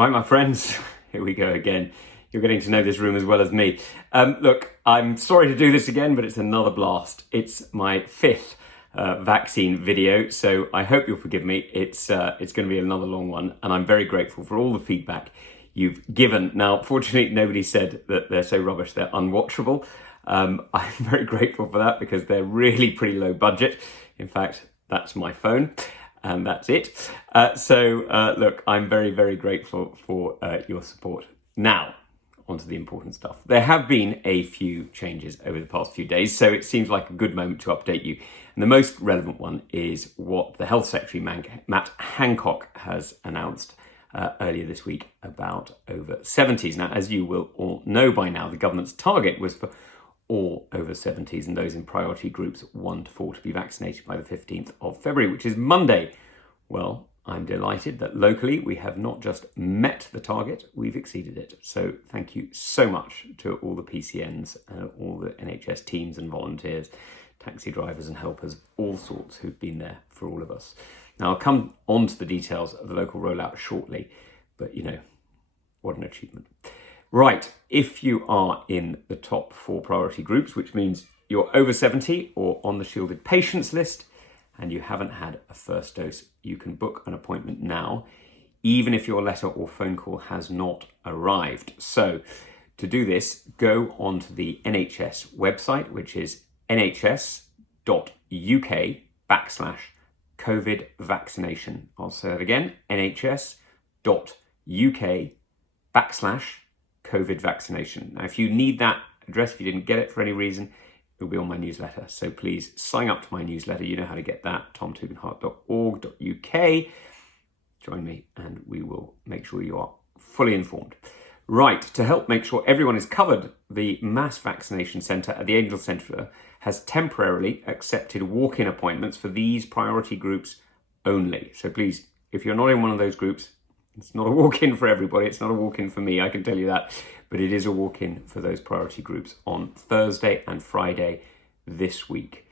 Right, my friends, here we go again. You're getting to know this room as well as me. Look, I'm sorry to do this again, but it's another blast. It's my fifth vaccine video, so I hope you'll forgive me. It's going to be another long one, and I'm very grateful for all the feedback you've given. Now, fortunately, nobody said that they're so rubbish they're unwatchable. I'm very grateful for that because they're really pretty low budget. In fact, that's my phone. And that's it. Look, I'm very, very grateful for your support. Now, on to the important stuff. There have been a few changes over the past few days, so it seems like a good moment to update you. And the most relevant one is what the Health Secretary, Matt Hancock, has announced earlier this week about over 70s. Now, as you will all know by now, the government's target was for all over 70s and those in priority groups 1 to 4 to be vaccinated by the 15th of February, which is Monday. Well, I'm delighted that locally we have not just met the target, we've exceeded it. So thank you so much to all the PCNs, all the NHS teams and volunteers, taxi drivers and helpers, all sorts who've been there for all of us. Now, I'll come on to the details of the local rollout shortly, but you know, what an achievement. Right, if you are in the top 4 priority groups, which means you're over 70 or on the shielded patients list, and you haven't had a first dose, you can book an appointment now, even if your letter or phone call has not arrived. So to do this, go onto the NHS website, which is nhs.uk/COVID vaccination. I'll say that again, nhs.uk/COVID vaccination. Now, if you need that address, if you didn't get it for any reason, it'll be on my newsletter. So please sign up to my newsletter. You know how to get that, tomtugendhart.org.uk. Join me and we will make sure you are fully informed. Right, to help make sure everyone is covered, the mass vaccination centre at the Angel Centre has temporarily accepted walk-in appointments for these priority groups only. So please, if you're not in one of those groups, it's not a walk-in for everybody. It's not a walk-in for me, I can tell you that. But it is a walk-in for those priority groups on Thursday and Friday this week.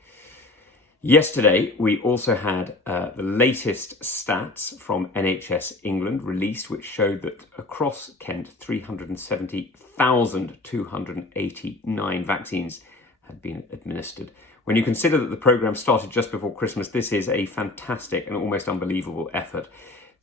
Yesterday, we also had the latest stats from NHS England released, which showed that across Kent, 370,289 vaccines had been administered. When you consider that the programme started just before Christmas, this is a fantastic and almost unbelievable effort.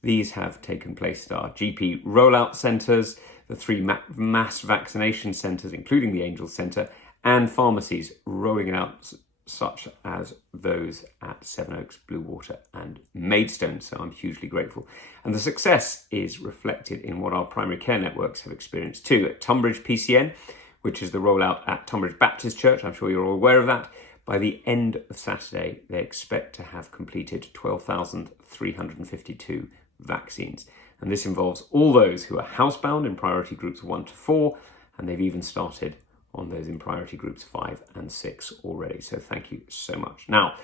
These have taken place at our GP rollout centres, the 3 mass vaccination centres, including the Angel Centre, and pharmacies rolling it out, such as those at Sevenoaks, Bluewater and Maidstone. So I'm hugely grateful. And the success is reflected in what our primary care networks have experienced too. At Tonbridge PCN, which is the rollout at Tonbridge Baptist Church, I'm sure you're all aware of that, by the end of Saturday, they expect to have completed 12,352 vaccines. And this involves all those who are housebound in priority groups 1 to 4, and they've even started on those in priority groups 5 and 6 already. So thank you so much. Now,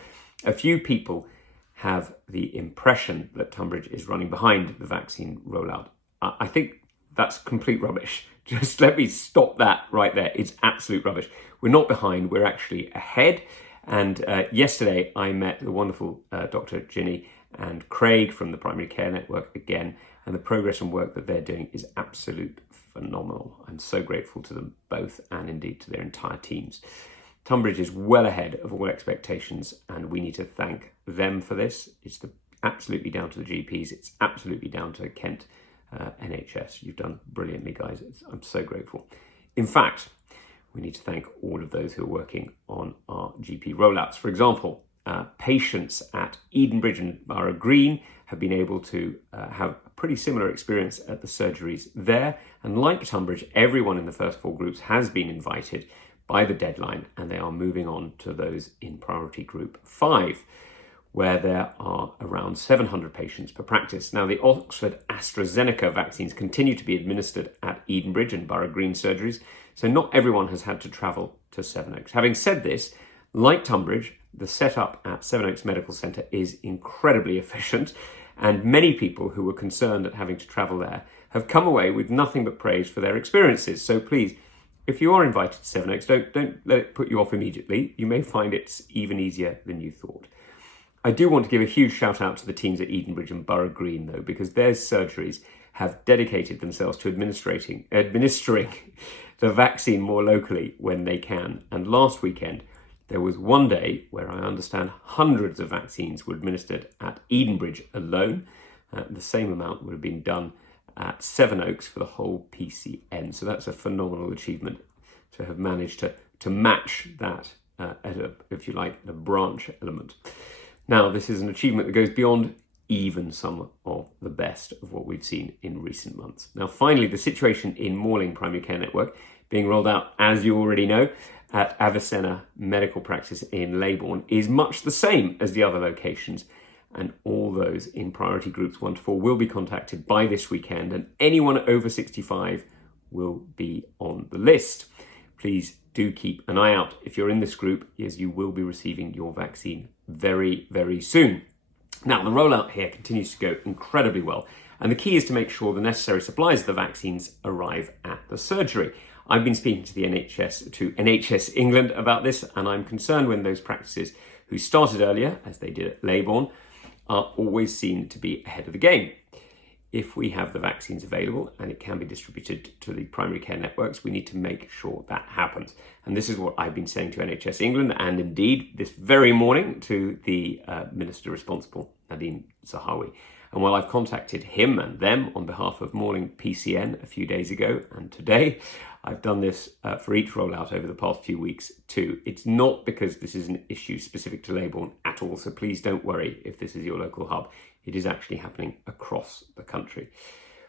a few people have the impression that Tonbridge is running behind the vaccine rollout. I think that's complete rubbish. Just let me stop that right there. It's absolute rubbish. We're not behind, we're actually ahead. And yesterday I met the wonderful Dr. Ginny and Craig from the Primary Care Network again, and the progress and work that they're doing is absolute phenomenal. I'm so grateful to them both and indeed to their entire teams. Tonbridge is well ahead of all expectations and we need to thank them for this. It's absolutely down to the GPs, it's absolutely down to Kent NHS. You've done brilliantly, guys. I'm so grateful. In fact, we need to thank all of those who are working on our GP rollouts. For example, patients at Edenbridge and Borough Green have been able to have a pretty similar experience at the surgeries there. And like Tonbridge, everyone in the first 4 groups has been invited by the deadline, and they are moving on to those in priority group 5, where there are around 700 patients per practice. Now, the Oxford AstraZeneca vaccines continue to be administered at Edenbridge and Borough Green surgeries, so not everyone has had to travel to Sevenoaks. Having said this, like Tonbridge, the setup at Sevenoaks Medical Centre is incredibly efficient, and many people who were concerned at having to travel there have come away with nothing but praise for their experiences. So please, if you are invited to Sevenoaks, don't let it put you off immediately. You may find it's even easier than you thought. I do want to give a huge shout out to the teams at Edenbridge and Borough Green, though, because their surgeries have dedicated themselves to administering the vaccine more locally when they can. And last weekend, there was one day where I understand hundreds of vaccines were administered at Edenbridge alone. The same amount would have been done at Sevenoaks for the whole PCN. So that's a phenomenal achievement to have managed to match that at a, if you like, the branch element. Now, this is an achievement that goes beyond even some of the best of what we've seen in recent months. Now, finally, the situation in Morling Primary Care Network being rolled out, as you already know, at Avicenna Medical Practice in Leybourne is much the same as the other locations, and all those in priority groups 1 to 4 will be contacted by this weekend, and anyone over 65 will be on the list. Please do keep an eye out if you're in this group, as you will be receiving your vaccine very, very soon. Now, the rollout here continues to go incredibly well, and the key is to make sure the necessary supplies of the vaccines arrive at the surgery. I've been speaking to the NHS England about this, and I'm concerned when those practices who started earlier, as they did at Leybourne, are always seen to be ahead of the game. If we have the vaccines available and it can be distributed to the primary care networks, we need to make sure that happens. And this is what I've been saying to NHS England, and indeed this very morning to the Minister responsible, Nadine Zahawi. And while I've contacted him and them on behalf of Morling PCN a few days ago and today, I've done this for each rollout over the past few weeks too. It's not because this is an issue specific to Leybourne at all, so please don't worry if this is your local hub. It is actually happening across the country.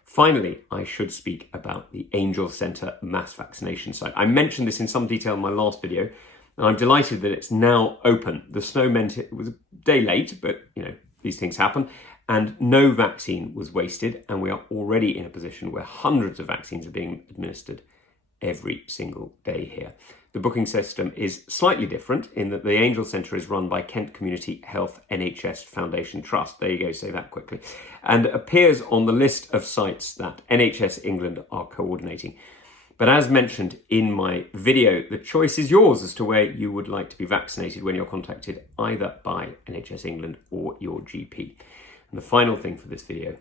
Finally, I should speak about the Angel Centre mass vaccination site. I mentioned this in some detail in my last video, and I'm delighted that it's now open. The snow meant it was a day late, but these things happen, and no vaccine was wasted, and we are already in a position where hundreds of vaccines are being administered every single day here. The booking system is slightly different in that the Angel Centre is run by Kent Community Health NHS Foundation Trust. There you go, say that quickly. And appears on the list of sites that NHS England are coordinating. But as mentioned in my video, the choice is yours as to where you would like to be vaccinated when you're contacted either by NHS England or your GP. And the final thing for this video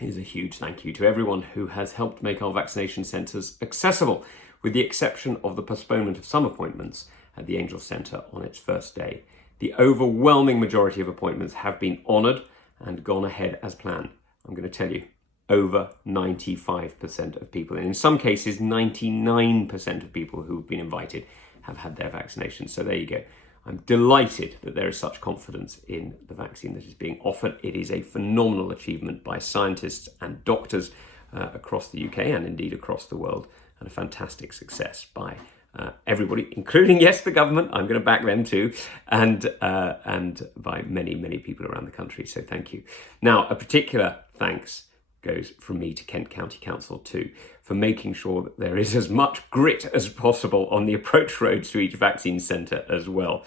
is a huge thank you to everyone who has helped make our vaccination centres accessible, with the exception of the postponement of some appointments at the Angel Centre on its first day. The overwhelming majority of appointments have been honoured and gone ahead as planned. I'm going to tell you, over 95% of people, and in some cases 99% of people who've been invited have had their vaccinations. So there you go. I'm delighted that there is such confidence in the vaccine that is being offered. It is a phenomenal achievement by scientists and doctors across the UK and indeed across the world, and a fantastic success by everybody, including, yes, the government. I'm going to back them too, and by many, many people around the country. So thank you. Now, a particular thanks goes from me to Kent County Council too, for making sure that there is as much grit as possible on the approach roads to each vaccine centre as well.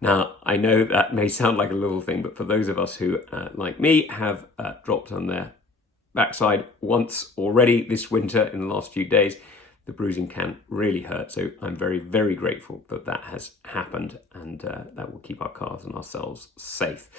Now, I know that may sound like a little thing, but for those of us who, like me, have dropped on their backside once already this winter in the last few days, the bruising can really hurt. So I'm very, very grateful that that has happened, and that will keep our cars and ourselves safe.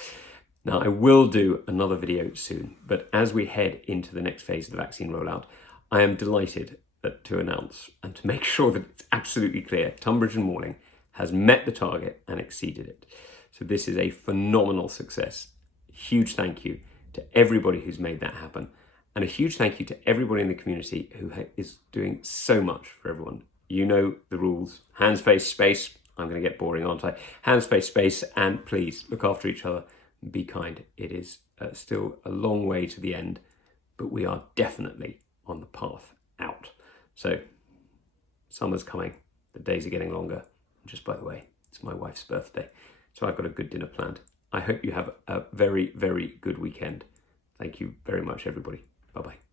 Now, I will do another video soon, but as we head into the next phase of the vaccine rollout, I am delighted to announce and to make sure that it's absolutely clear Tonbridge and Morling has met the target and exceeded it. So this is a phenomenal success. Huge thank you to everybody who's made that happen, and a huge thank you to everybody in the community who is doing so much for everyone. You know the rules: hands, face, space. I'm going to get boring, aren't I? Hands, face, space, and please look after each other. Be kind. It is still a long way to the end, but we are definitely on the path out. So summer's coming, the days are getting longer. Just by the way, it's my wife's birthday, so I've got a good dinner planned. I hope you have a very, very good weekend. Thank you very much, everybody. Bye-bye.